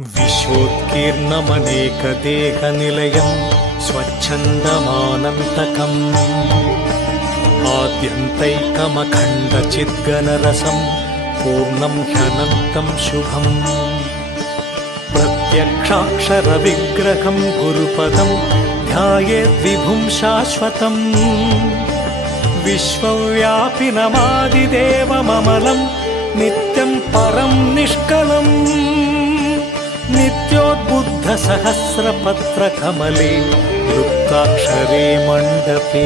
विश्वोत्कीर्णमनेकदेहनिलयं स्वच्छन्दमानन्तकम् आद्यन्तैकमखण्डचिद्गणरसं पूर्णं ह्यनन्तं शुभम् प्रत्यक्षाक्षरविग्रहं गुरुपदं ध्यायेद्विभुं शाश्वतम् विश्वव्यापिनमादिदेवममलं नित्यं परं निष्कलम् नित्योद्बुद्धसहस्रपत्रकमले लुप्ताक्षरे मण्डपे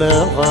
அல்லவா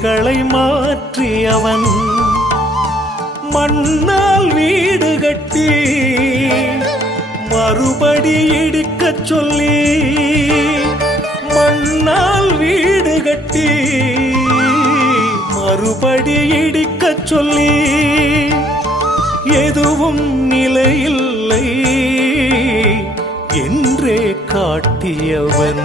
விதிகளை மாற்றியவன் மண்ணால் வீடு கட்டி மறுபடி இடிக்கச் சொல்லி மண்ணால் வீடு கட்டி மறுபடி இடிக்கச் சொல்லி எதுவும் நிலையில்லை என்றே காட்டியவன்.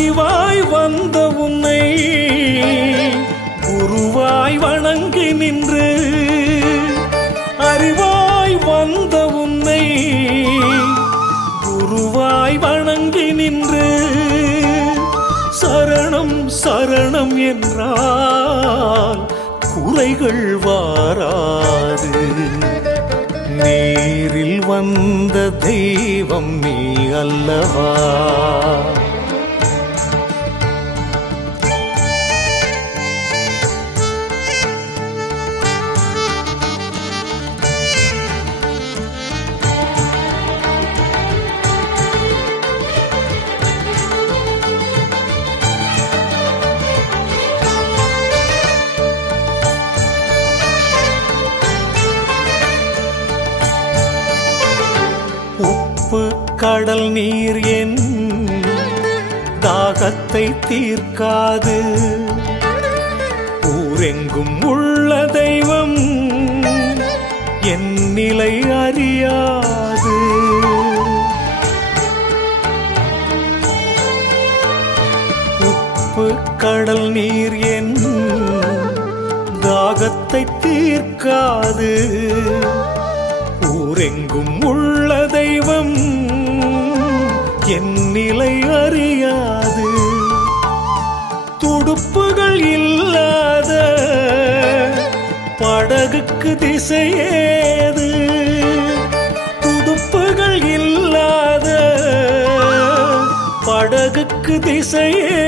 அறிவாய் வந்த உன்னை குருவாய் வணங்கி நின்று அறிவாய் வந்த உன்னை குருவாய் வணங்கி நின்று சரணம் சரணம் என்றால் குறைகள் வாராது. நேரில் வந்த தெய்வம் நீ அல்லவா? கடல் நீர் என் தாகத்தை தீர்க்காது. ஊரெங்கும் உள்ள தெய்வம் என் நிலை அறியாது. உப்பு கடல் நீர் என் தாகத்தை தீர்க்காது. ஊரெங்கும் உள்ள நிலை அறியாது. துடுப்புகள் இல்லாத படகுக்கு திசையேது. துடுப்புகள் இல்லாத படகுக்கு திசையே